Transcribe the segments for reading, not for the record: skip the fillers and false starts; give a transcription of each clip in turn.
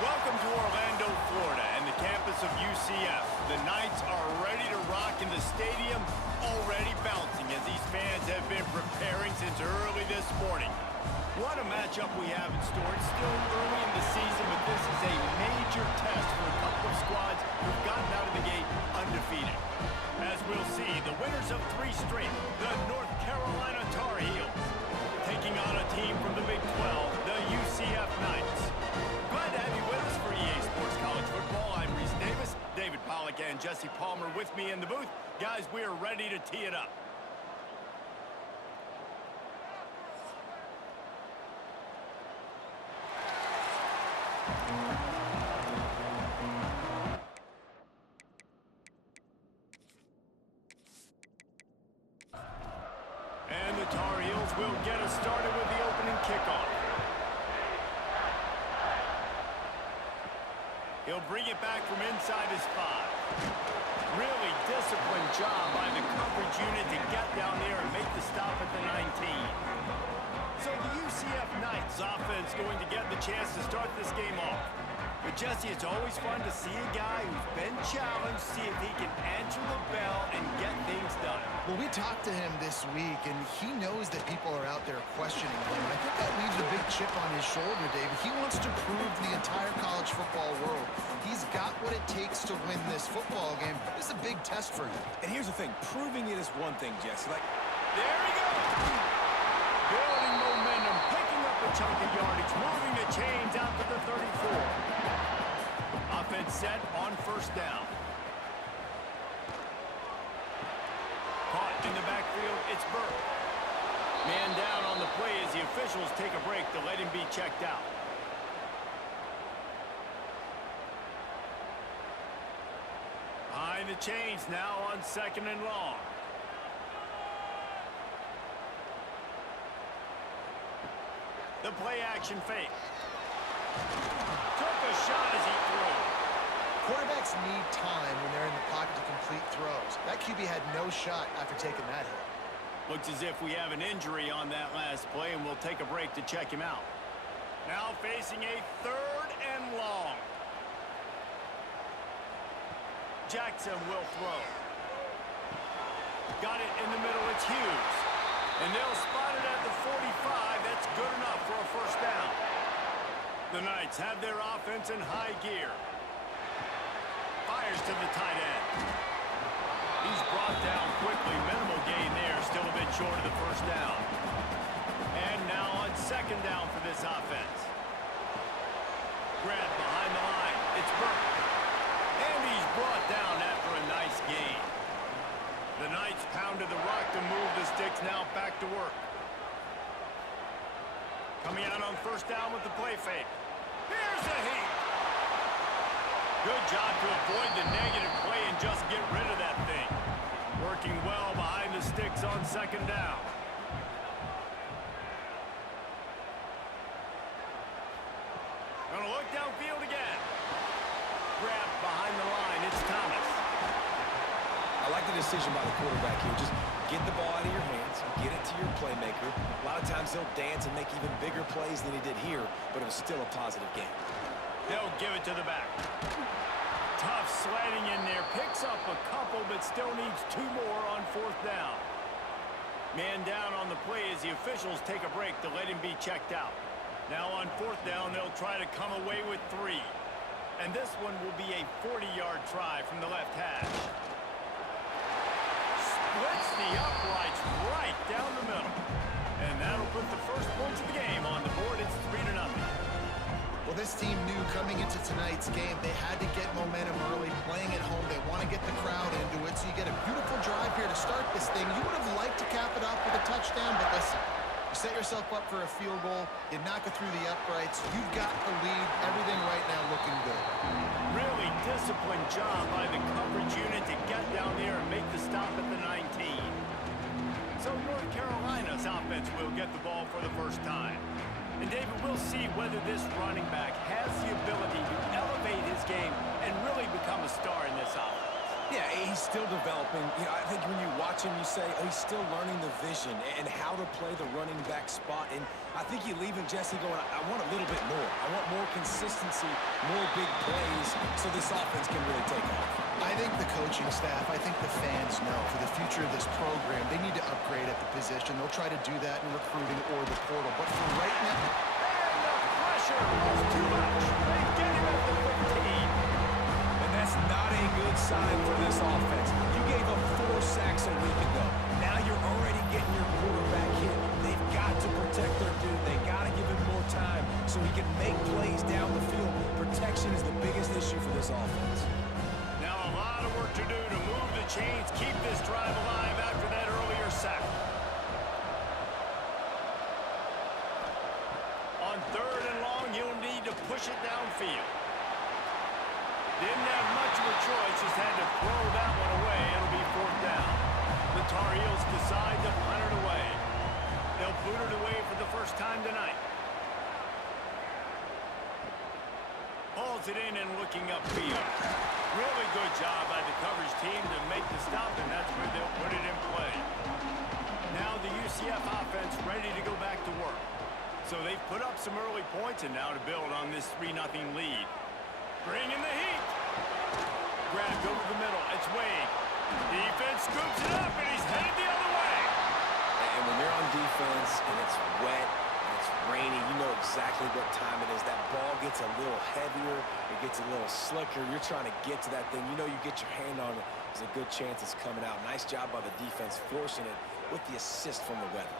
Welcome to Orlando, Florida, and the campus of UCF. The Knights are ready to rock in the stadium, already bouncing as these fans have been preparing since early this morning. What a matchup we have in store. It's still early in the season, but this is a major test for a couple of squads who've gotten out of the gate undefeated. As we'll see, the winners of 3 straight, the North Carolina Tar Heels, taking on a team from the Big 12, the UCF Knights. Glad to have you with us for EA Sports College Football. I'm Reese Davis, David Pollack and Jesse Palmer with me in the booth. Guys, we are ready to tee it up. And the Tar Heels will get us started with the opening kickoff. He'll bring it back from inside his 5. Really disciplined job by the coverage unit to get down there and make the stop at the 19. So the UCF Knights offense going to get the chance to start this game off. But Jesse, it's always fun to see a guy who's been challenged, see if he can answer the bell and get things done. Well, we talked to him this week, and he knows that people are out there questioning him. I think that leaves a big chip on his shoulder, David. He wants to prove to the entire college football world he's got what it takes to win this football game. This is a big test for him. And here's the thing, proving it is one thing, Jesse. There he goes! Building momentum, picking up a chunk of yardage, moving the chains out to the 34. Offense set on first down. Caught in the backfield, it's Burke. Man down on the play as the officials take a break to let him be checked out. Behind the chains now on 2nd and long. The play action fake. Took a shot as he threw. Quarterbacks need time when they're in the pocket to complete throws. That QB had no shot after taking that hit. Looks as if we have an injury on that last play, and we'll take a break to check him out. Now facing a 3rd and long. Jackson will throw. Got it in the middle, it's Hughes. And they'll spot it at the 45. That's good enough for a first down. The Knights have their offense in high gear. Fires to the tight end. He's brought down quickly. Minimal gain there. Still a bit short of the first down. And now on 2nd down for this offense. Grab behind the line. It's Burke. And he's brought down after a nice gain. The Knights pounded the rock to move the sticks, now back to work. Coming out on first down with the play fake. Here's a heat. Good job to avoid the negative play and just get rid of that thing. Working well behind the sticks on 2nd down. Gonna look downfield again. Grab behind the line, it's Thomas. I like the decision by the quarterback here. Just get the ball out of your hands, get it to your playmaker. A lot of times he'll dance and make even bigger plays than he did here, but it was still a positive game. They'll give it to the back. Tough sledding in there. Picks up a couple, but still needs 2 more on 4th down. Man down on the play as the officials take a break to let him be checked out. Now on 4th down, they'll try to come away with 3. And this one will be a 40-yard try from the left hash. Splits the uprights right down the middle. And that'll put the first points of the game on the board. It's 3-0. Well, this team knew coming into tonight's game they had to get momentum early, playing at home. They want to get the crowd into it, so you get a beautiful drive here to start this thing. You would have liked to cap it off with a touchdown, but listen, you set yourself up for a field goal, you knock it through the uprights, you've got the lead, everything right now looking good. Really disciplined job by the coverage unit to get down there and make the stop at the 19. So North Carolina's offense will get the ball for the first time. And David, we'll see whether this running back has the ability to elevate his game and really become a star in this offense. Yeah, he's still developing. You know, I think when you watch him, you say, oh, he's still learning the vision and how to play the running back spot. And I think you leave him, Jesse, going, I want a little bit more. I want more consistency, more big plays, so this offense can really take off. I think the coaching staff, I think the fans know for the future of this program, they need to upgrade at the position. They'll try to do that in recruiting or the portal. But for right now... And the pressure was too much. They get him at the 15. And that's not a good sign for this offense. You gave up 4 sacks a week ago. Now you're already getting your quarterback hit. They've got to protect their dude. They got to give him more time so he can make plays down the field. Protection is the biggest issue for this offense. Now a lot of work to do to move the chains, keep this drive alive after that earlier sack. On 3rd and long, he'll need to push it downfield. Didn't have much of a choice, just had to throw that one away. It'll be 4th down. The Tar Heels decide to punt it away. They'll boot it away for the first time tonight. Hauls it in and looking upfield. Really good job by the coverage team to make the stop, and that's where they'll put it in play. Now the UCF offense ready to go back to work. So they've put up some early points, and now to build on this 3-0 lead. Bring in the heat. Grabbed over the middle. It's Wade. Defense scoops it up, and he's headed the other way. And when you're on defense and it's wet and it's rainy, you know exactly what time it is. That ball gets a little heavier. It gets a little slicker. You're trying to get to that thing. You know you get your hand on it. There's a good chance it's coming out. Nice job by the defense forcing it with the assist from the weather.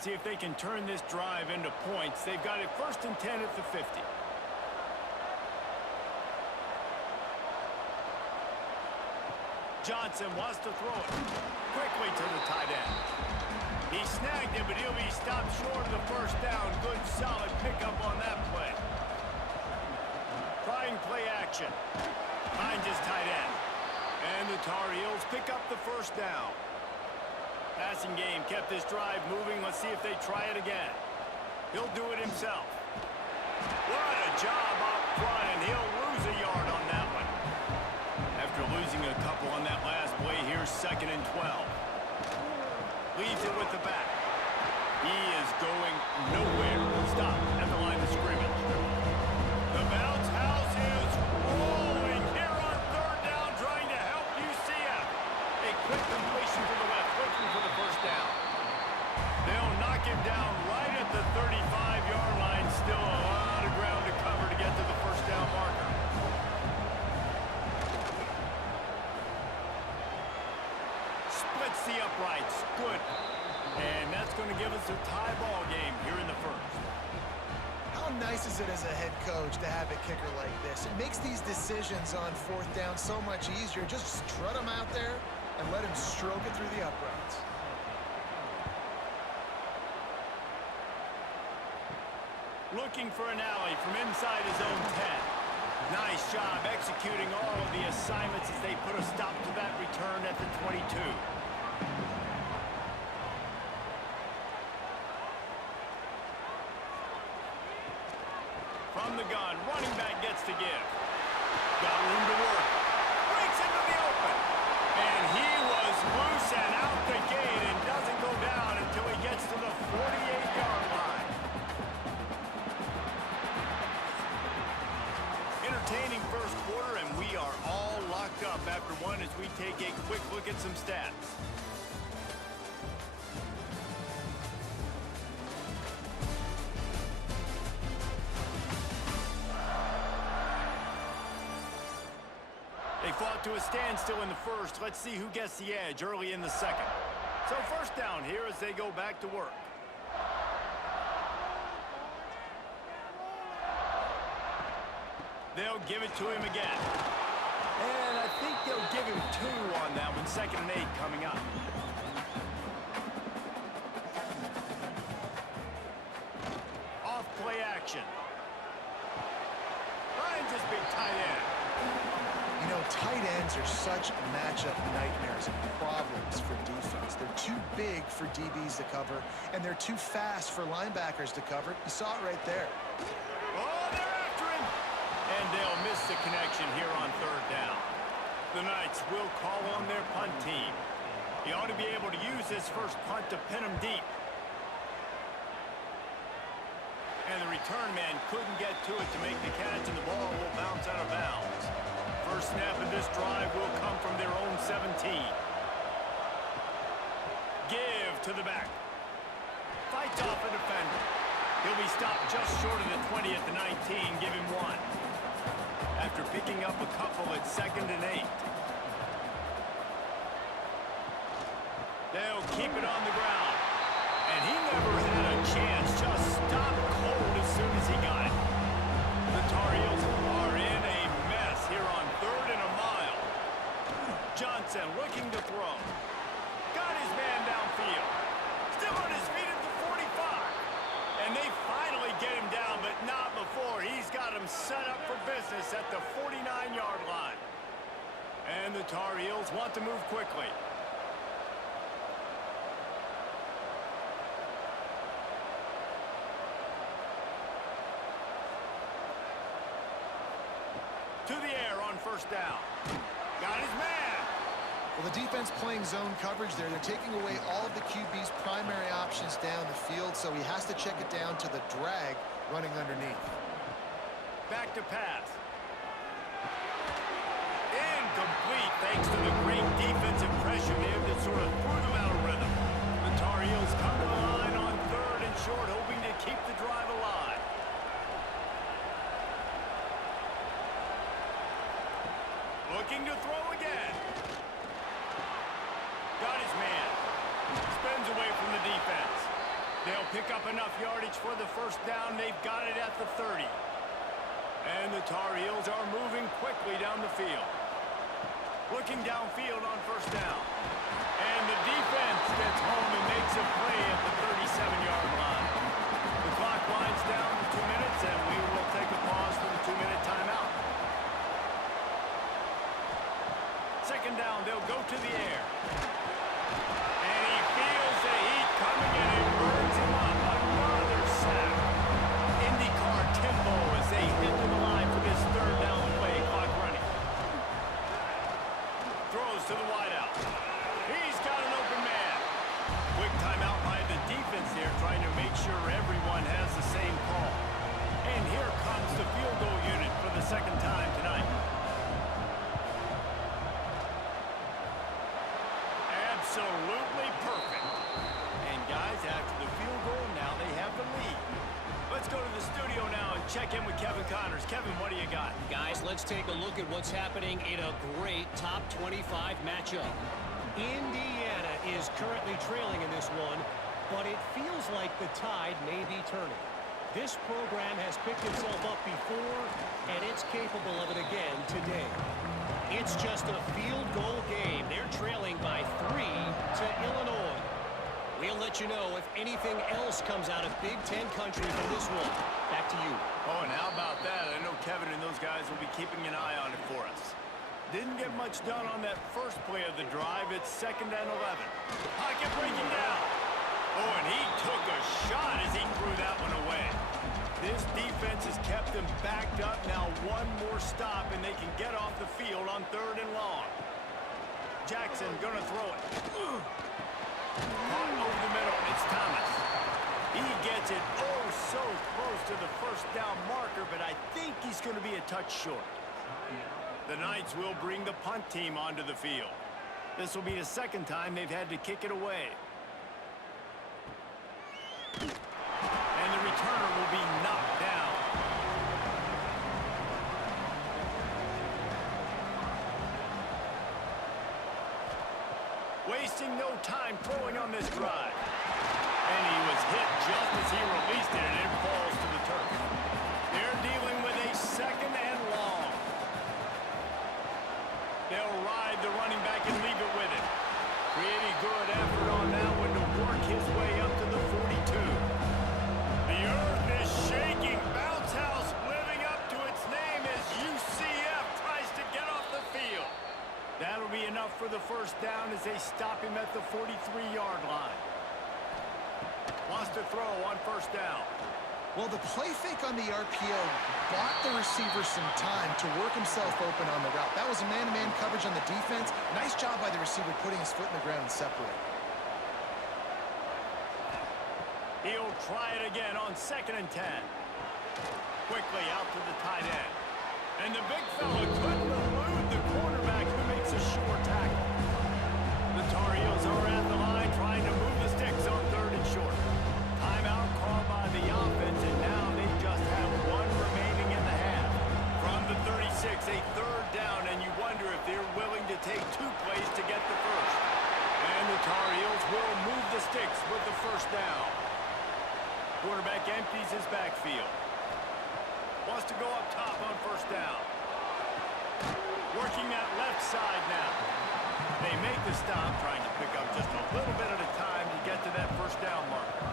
See if they can turn this drive into points. They've got it 1st and 10 at the 50. Johnson wants to throw it quickly to the tight end. He snagged him, but he'll be stopped short of the 1st down. Good, solid pickup on that play. Trying play action. Finds his tight end. And the Tar Heels pick up the 1st down. Passing game kept this drive moving. Let's see if they try it again. He'll do it himself. What a job up front, and he'll lose a yard on that one. After losing a couple on that last play, here's 2nd and 12. Leaves it with the back. He is going nowhere. Stop at the line of scrimmage. The bounce house is rolling here on 3rd down, trying to help UCF. A quick completion to the left, looking for the 1st down. They'll knock him down right at the 35-yard line. Still a lot of ground to cover to get to the 1st down marker. Splits the uprights. Good. And that's going to give us a tie ball game here in the 1st. How nice is it as a head coach to have a kicker like this? It makes these decisions on 4th down so much easier. Just strut him out there and let him stroke it through the uprights. Looking for an alley from inside his own 10. Nice job executing all of the assignments as they put a stop to that return at the 22. From the gun, running back gets to give. Got room to work. Breaks into the open. And he was loose and out the gate and doesn't go down until he gets to the 48-yard line. Entertaining 1st quarter, and we are all locked up after one as we take a quick look at some stats. They fought to a standstill in the 1st. Let's see who gets the edge early in the 2nd. So 1st down here as they go back to work. They'll give it to him again. And I think they'll give him 2 on that one. 2nd and 8 coming up. Off play action. Finds his big tight end. You know, tight ends are such matchup nightmares and problems for defense. They're too big for DBs to cover, and they're too fast for linebackers to cover. You saw it right there. Oh, a connection here on third down. The Knights will call on their punt team. He ought to be able to use this first punt to pin him deep. And the return man couldn't get to it to make the catch, and the ball will bounce out of bounds. First snap of this drive will come from their own 17. Give to the back. Fights off a defender. He'll be stopped just short of the 20 at the 19. Give him one. After picking up a couple at 2nd and 8. They'll keep it on the ground. And he never had a chance. Just stopped cold as soon as he got it. The Tar Heels are in a mess here on 3rd and a mile. Johnson looking to throw. Got his man downfield. Still on his feet at the 45. And they finally get him down, but not before. He's got him set up for business at the 49-yard line. And the Tar Heels want to move quickly. To the air on first down. Got his man. Well, the defense playing zone coverage there. They're taking away all of the QB's primary options down the field, so he has to check it down to the drag running underneath. Back to pass. Incomplete thanks to the great defensive pressure there that sort of threw them out of rhythm. The Tar Heels come to the line on 3rd and short, hoping to keep the drive alive. Looking to throw again. Got his man. Spins away from the defense. They'll pick up enough yardage for the first down. They've got it at the 30. And the Tar Heels are moving quickly down the field. Looking downfield on first down. And the defense gets home and makes a play at the 37-yard line. The clock winds down to 2 minutes, and we will take a pause for the 2-minute timeout. Second down, they'll go to the air. And he feels the heat coming in and burns him up. Another sack. IndyCar tempo as they hit to the line for this 3rd down play. Clock running. Throws to the wideout. He's got an open man. Quick timeout by the defense there, trying to make sure everyone has the same call. And here comes the field goal unit for the 2nd time tonight. Absolutely perfect. And guys, after the field goal, now they have the lead. Let's go to the studio now and check in with Kevin Connors. Kevin, what do you got? Guys, let's take a look at what's happening in a great top 25 matchup. Indiana is currently trailing in this one, but it feels like the tide may be turning. This program has picked itself up before, and it's capable of it again today. It's just a field goal game. They're trailing by 3 to Illinois. We'll let you know if anything else comes out of Big Ten country from this one. Back to you. Oh, and how about that? I know Kevin and those guys will be keeping an eye on it for us. Didn't get much done on that first play of the drive. It's 2nd and 11. Pocket breaking down. Oh, and he took a shot as he threw that one away. This defense has kept them backed up. Now one more stop, and they can get off the field on 3rd and long. Jackson gonna throw it. Caught over the middle. It's Thomas. He gets it oh so close to the first down marker, but I think he's going to be a touch short. The Knights will bring the punt team onto the field. This will be the 2nd time they've had to kick it away. And the returner will be knocked down. Wasting no time throwing on this drive. And he was hit just as he released it, and it falls to the turf. They're dealing with a 2nd and long. They'll ride the running back and leave it with him. Pretty good effort on that one to work his way up to the 42. The earth is shaking. Bounce House living up to its name as UCF tries to get off the field. That'll be enough for the first down as they stop him at the 43-yard line. Wants to throw on first down. Well, the play fake on the RPO bought the receiver some time to work himself open on the route. That was a man-to-man coverage on the defense. Nice job by the receiver putting his foot in the ground and separating. He'll try it again on 2nd and 10. Quickly out to the tight end. And the big fella couldn't elude the quarterback who makes a short tackle. The Tar Heels are at the line trying to move the sticks on 3rd and short. Timeout called by the offense, and now they just have one remaining in the half. From the 36, a 3rd down, and you wonder if they're willing to take 2 plays to get the first. And the Tar Heels will move the sticks with the 1st down. Quarterback empties his backfield. Wants to go up top on 1st down. Working that left side now. They make the stop, trying to pick up just a little bit at a time to get to that 1st down marker.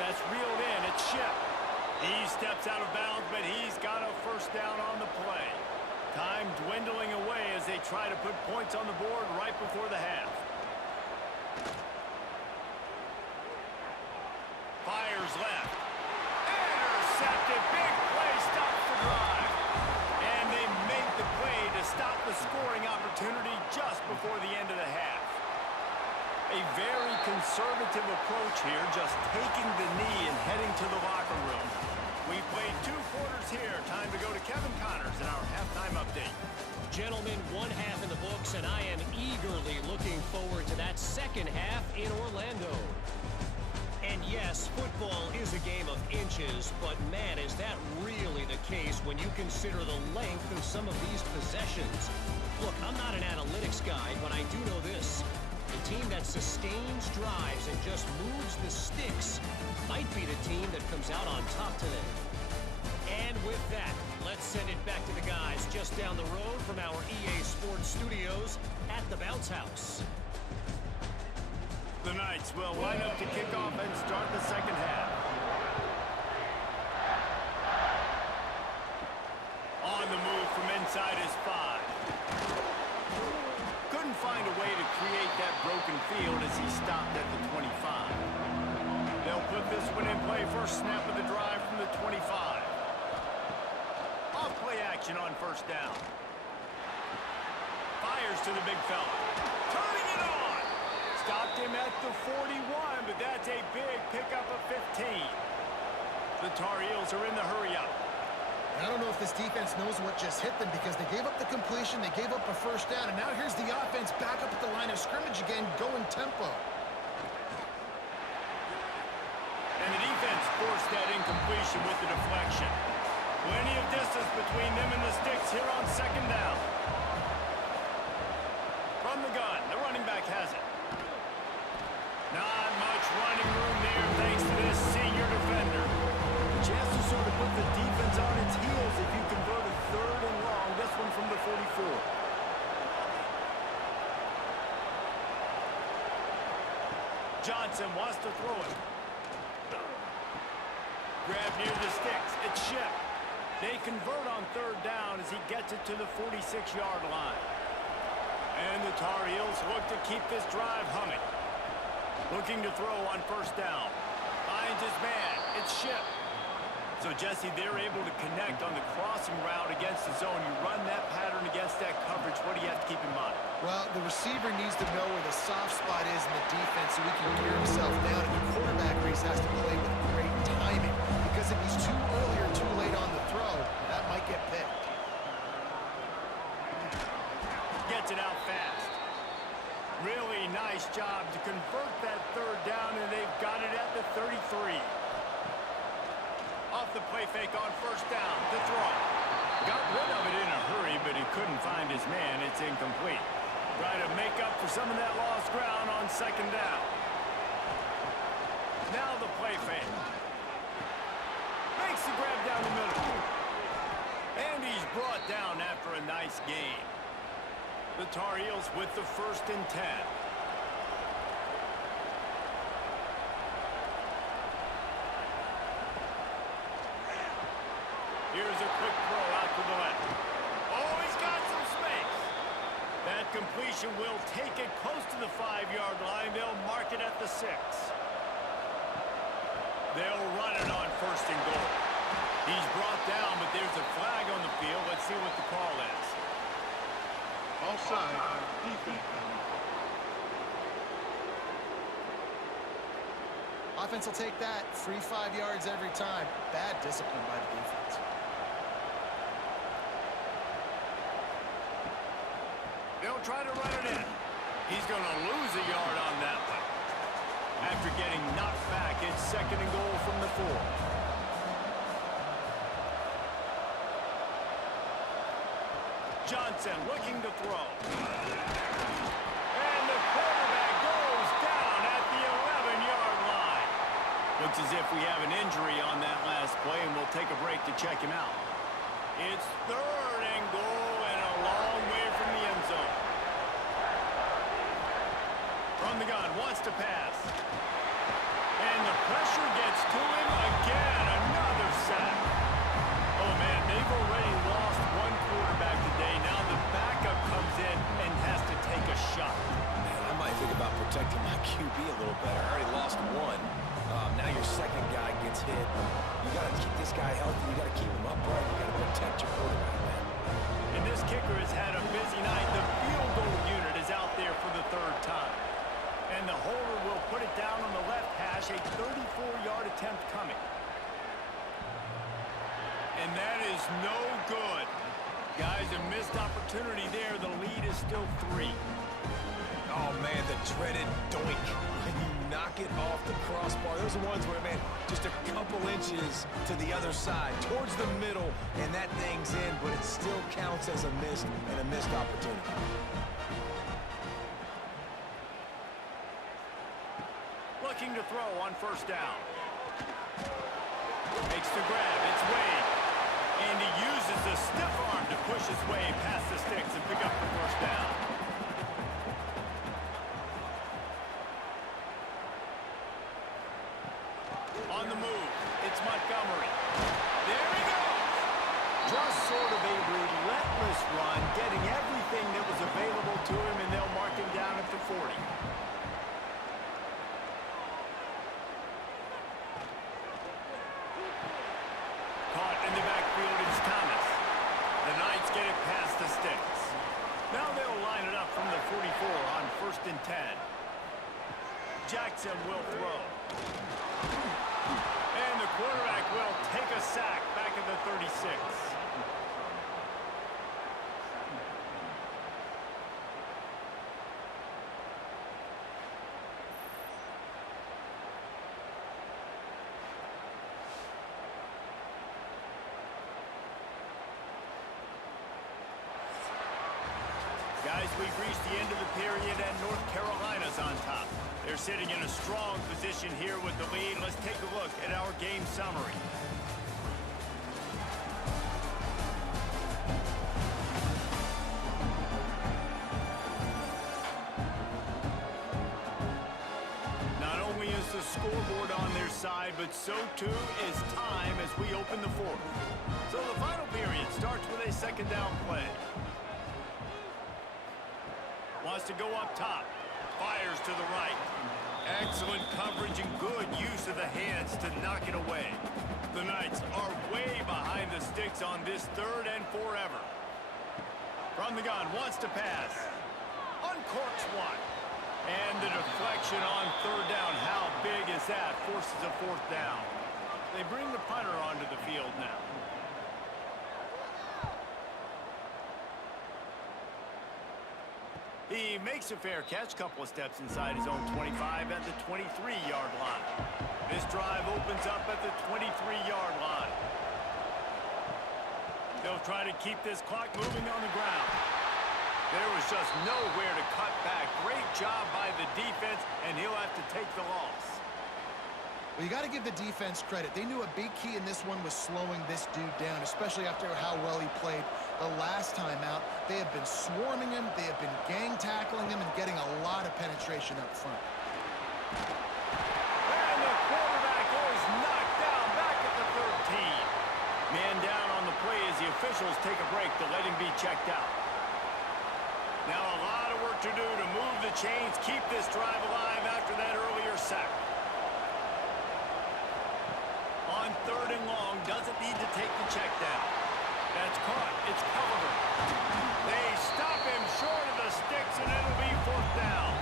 That's reeled in. It's Ship. He steps out of bounds, but he's got a 1st down on the play. Time dwindling away as they try to put points on the board right before the half. Fires left. Intercepted. Big play. Stops the drive. And they make the play to stop the scoring opportunity just before the end of the half. A very conservative approach here, just taking the knee and heading to the locker room. We played 2 quarters here. Time to go to Kevin Connors in our halftime update. Gentlemen, 1 half in the books, and I am eagerly looking forward to that 2nd half in Orlando. And yes, football is a game of inches, but man, is that really the case when you consider the length of some of these possessions. Look, I'm not an analytics guy, but I do know this. The team that sustains drives and just moves the sticks might be the team that comes out on top today. And with that, let's send it back to the guys just down the road from our EA Sports Studios at the Bounce House. The Knights will line up to kick off and start the 2nd half. On the move from inside is 5. Couldn't find a way to create that broken field as he stopped at the 25. They'll put this one in play. First snap of the drive from the 25. Off play action on 1st down. Fires to the big fella. Turning it on. Stopped him at the 41, but that's a big pickup of 15. The Tar Heels are in the hurry-up. I don't know if this defense knows what just hit them because they gave up the completion, they gave up a 1st down, and now here's the offense back up at the line of scrimmage again, going tempo. And the defense forced that incompletion with the deflection. Plenty of distance between them and the sticks here on 2nd down. From the gun, the running back has it. Not much running room there thanks to this senior defender. Chance to sort of put the defense on its heels if you convert a 3rd and long. This one from the 44. Johnson wants to throw it. Grab near the sticks. It's Ship. They convert on 3rd down as he gets it to the 46-yard line. And the Tar Heels look to keep this drive humming. Looking to throw on 1st down. Finds his man. It's Ship. So, Jesse, they're able to connect on the crossing route against the zone. You run that pattern against that coverage. What do you have to keep in mind? Well, the receiver needs to know where the soft spot is in the defense so he can gear himself down. And the quarterback Reese has to play with great timing. Because if he's too early or too late on the throw, that might get picked. Gets it out fast. Really nice job to convert that 3rd down, and they've got it at the 33. Off the play fake on 1st down to throw. Got rid of it in a hurry, but he couldn't find his man. It's incomplete. Try to make up for some of that lost ground on 2nd down. Now the play fake. Makes the grab down the middle. And he's brought down after a nice gain. The Tar Heels with the 1st and 10. Here's a quick throw out to the left. Oh, he's got some space. That completion will take it close to the 5-yard line. They'll mark it at the 6. They'll run it on first and goal. He's brought down, but there's a flag on the field. Let's see what the call is. Offside, defense. Offense will take that. Free 5 yards every time. Bad discipline by the defense. They'll try to run it in. He's going to lose a yard on that one. After getting knocked back, it's second and goal from the 4. Johnson looking to throw. And the quarterback goes down at the 11-yard line. Looks as if we have an injury on that last play, and we'll take a break to check him out. It's third and goal and a long way from the end zone. From the gun, wants to pass. And the pressure gets to him again. Another sack. Oh, man, they've already lost one quarterback today. Now the backup comes in and has to take a shot. Man, I might think about protecting my QB a little better. I already lost one. Now your second guy gets hit. You got to keep this guy healthy. You got to keep him upright. You got to protect your quarterback, man. And this kicker has had a busy night. The field goal unit is out there for the third time. And the holder will put it down on the left hash, a 34-yard attempt coming. And that is no good. Guys, a missed opportunity there. The lead is still 3. Oh, man, the dreaded doink. When you knock it off the crossbar, those are ones where, man, just a couple inches to the other side, towards the middle, and that thing's in, but it still counts as a missed opportunity. Looking to throw on first down. Makes the grab. It's Wade. And he uses the stiff arm to push his way past the sticks and pick up the first down. On the move, it's Montgomery. There he goes. Just sort of a relentless run, getting everything that was available to him, and they'll mark him down at the 40. Caught in the backfield, it's Thomas. The Knights get it past the sticks. Now they'll line it up from the 44 on first and 10. Jackson will throw. And the quarterback will take a sack back at the 36. Guys, we've reached the end of the period, and North Carolina's on top. They're sitting in a strong position here with the lead. Let's take a look at our game summary. Not only is the scoreboard on their side, but so too is time as we open the fourth. So the final period starts with a second down play. Wants to go up top. Fires to the right. Excellent coverage and good use of the hands to knock it away. The Knights are way behind the sticks on this third and forever. From the gun, wants to pass. Uncorks one. And the deflection on third down. How big is that? Forces a fourth down. They bring the punter onto the field now. He makes a fair catch, couple of steps inside his own 25 at the 23-yard line. This drive opens up at the 23-yard line. They'll try to keep this clock moving on the ground. There was just nowhere to cut back. Great job by the defense, and he'll have to take the loss. Well, you got to give the defense credit. They knew a big key in this one was slowing this dude down, especially after how well he played the last time out. They have been swarming him. They have been gang tackling him and getting a lot of penetration up front. And the quarterback is knocked down back at the 13. Man down on the play as the officials take a break to let him be checked out. Now a lot of work to do to move the chains, keep this drive alive after that earlier sack. It's Culliver. They stop him short of the sticks, and it'll be 4th down.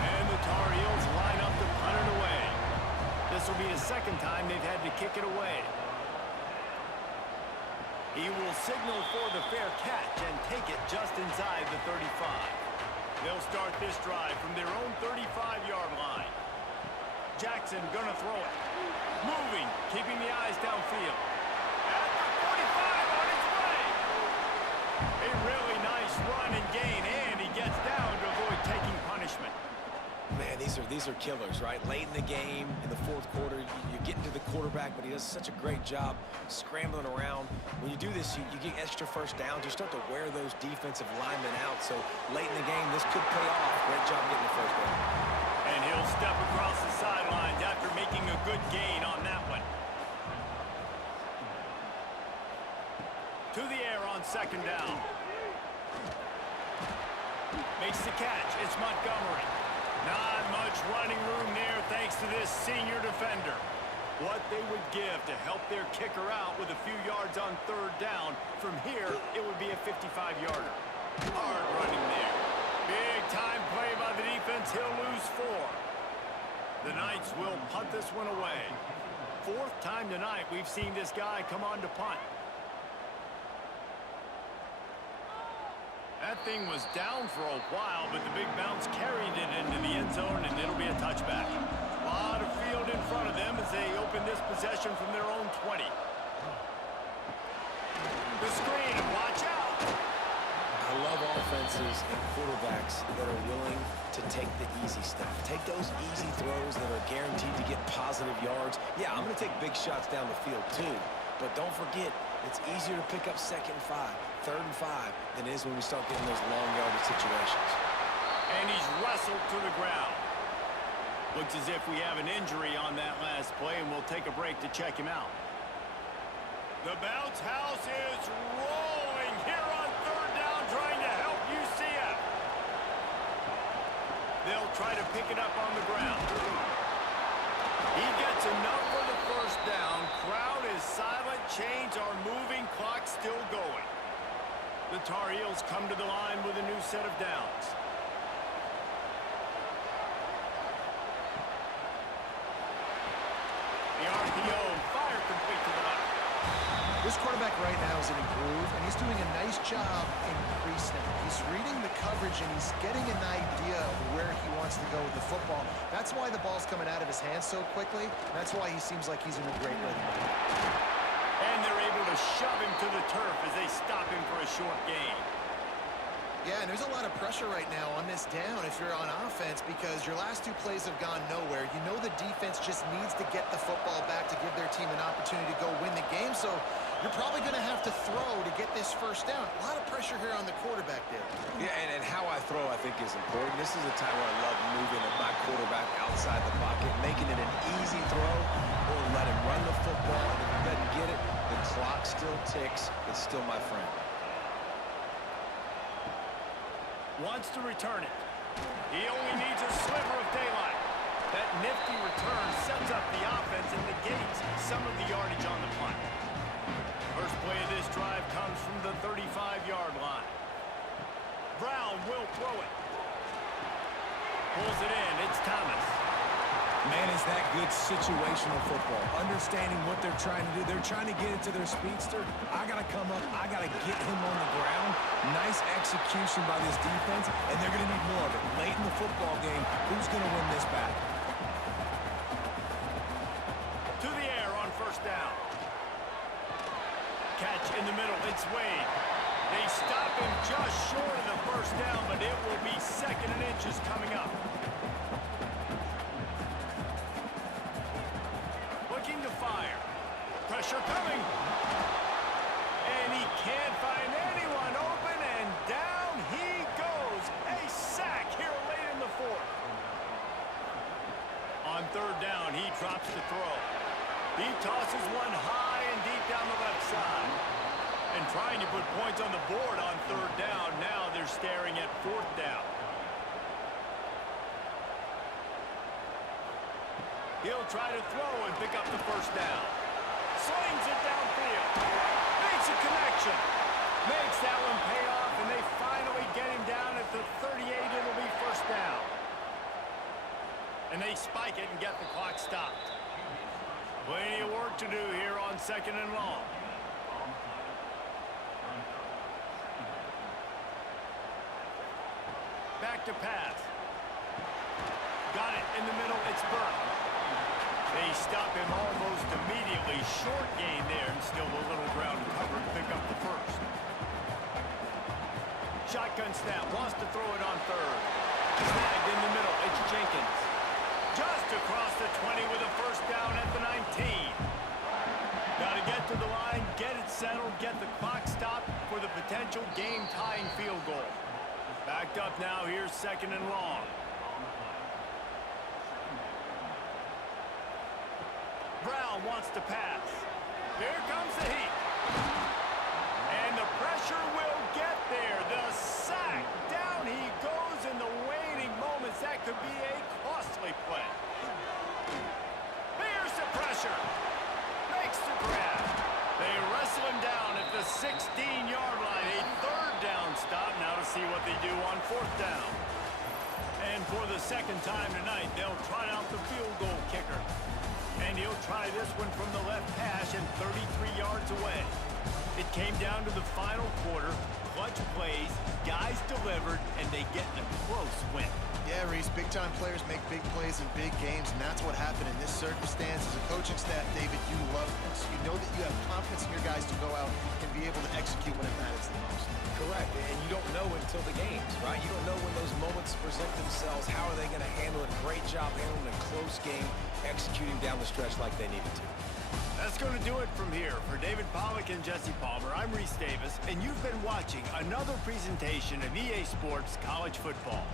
And the Tar Heels line up to punt it away. This will be the 2nd time they've had to kick it away. He will signal for the fair catch and take it just inside the 35. They'll start this drive from their own 35-yard line. Jackson gonna throw it. Moving, keeping the eyes downfield. At the 45 on its way. A really nice run and gain, and he gets down to avoid taking punishment. Man, these are killers, right? Late in the game, in the 4th quarter, you're getting to the quarterback, but he does such a great job scrambling around. When you do this, you get extra 1st downs. You start to wear those defensive linemen out. So late in the game, this could pay off. Great job getting the 1st down. And he'll step across the sidelines after making a good gain on that one. To the air on 2nd down. Makes the catch. It's Montgomery. Not much running room there thanks to this senior defender. What they would give to help their kicker out with a few yards on 3rd down. From here, it would be a 55-yarder. Hard running there. Big time play by the defense. He'll lose 4. The Knights will punt this one away. 4th time tonight we've seen this guy come on to punt. That thing was down for a while, but the big bounce carried it into the end zone, and it'll be a touchback. A lot of field in front of them as they open this possession from their own 20. The screen, watch out! I love offenses and quarterbacks that are willing to take the easy stuff. Take those easy throws that are guaranteed to get positive yards. Yeah, I'm going to take big shots down the field too, but don't forget, it's easier to pick up 2nd and 5, 3rd and 5 than it is when we start getting those long yardage situations. And he's wrestled to the ground. Looks as if we have an injury on that last play, and we'll take a break to check him out. The bounce house is rolling here on 3rd down, trying to help UCF. They'll try to pick it up on the ground. He gets enough for the 1st down. Crowd is silent. Chains are moving. Clock still going. The Tar Heels come to the line with a new set of downs. The RPO, fire complete to the left. This quarterback right now is in a groove, and he's doing a nice job in pre-snap. He's reading the coverage, and he's getting an idea of where he wants to go with the football. That's why the ball's coming out of his hands so quickly. That's why he seems like he's in a great rhythm. And they're able to shove him to the turf as they stop him for a short gain. Yeah, and there's a lot of pressure right now on this down if you're on offense because your last 2 plays have gone nowhere. You know the defense just needs to get the football back to give their team an opportunity to go win the game, so you're probably going to have to throw to get this 1st down. A lot of pressure here on the quarterback there. Yeah, and how I throw, I think, is important. This is a time where I love moving my quarterback outside the pocket, making it an easy throw, or let him run the football, and if he doesn't get it, the clock still ticks. It's still my friend. Wants to return it. He only needs a sliver of daylight. That nifty return sets up the offense and negates some of the yardage on the punt. First play of this drive comes from the 35-yard line. Brown will throw it. Pulls it in. It's Thomas. Man, is that good situational football. Understanding what they're trying to do. They're trying to get it to their speedster. I got to come up. I got to get him on the ground. Nice execution by this defense, and they're going to need more of it. Late in the football game, who's going to win this back? To the air on 1st down. Catch in the middle. It's Wade. They stop him just short of the 1st down, but it will be 2nd and inches coming up. Looking to fire. Pressure coming. And he can't find anyone open, and down he goes. A sack here late in the 4th. On 3rd down, he drops the throw. He tosses one high and deep down the left side. And trying to put points on the board on 3rd down. Now they're staring at 4th down. He'll try to throw and pick up the 1st down. Slings it downfield. Makes a connection. Makes that one pay off, and they finally get him down at the 38. It'll be first down. And they spike it and get the clock stopped. Plenty of work to do here on 2nd and long. Back to pass. Got it in the middle. It's Burke. They stop him almost immediately. Short gain there and still a little ground cover to pick up the first. Shotgun snap. Wants to throw it on third. Snagged in the middle. It's Jenkins. Just across the 20 with a first down at the 19. Got to get to the line, get it settled, get the clock stopped for the potential game-tying field goal. Backed up now, here's 2nd and long. Brown wants to pass. Here comes the heat. And the pressure will get there. The sack. Down he goes in the waning moments. That could be a costly play. Here's the pressure. Makes the grab. They wrestle him down at the 16-yard line. A third down stop. Now to see what they do on 4th down. And for the second time tonight, they'll try out the field goal kicker. And he'll try this one from the left hash and 33 yards away. It came down to the final quarter. Clutch plays, guys delivered, and they get a close win. Yeah, Reese, big-time players make big plays in big games, and that's what happened in this circumstance. As a coaching staff, David, you love this. You know that you have confidence in your guys to go out and be able to execute when it matters the most. Correct, and you don't know until the games, right? You don't know when those moments present themselves. How are they going to handle it? Great job handling a close game, executing down the stretch like they needed to. That's going to do it from here. For David Pollack and Jesse Palmer, I'm Reese Davis, and you've been watching another presentation of EA Sports College Football.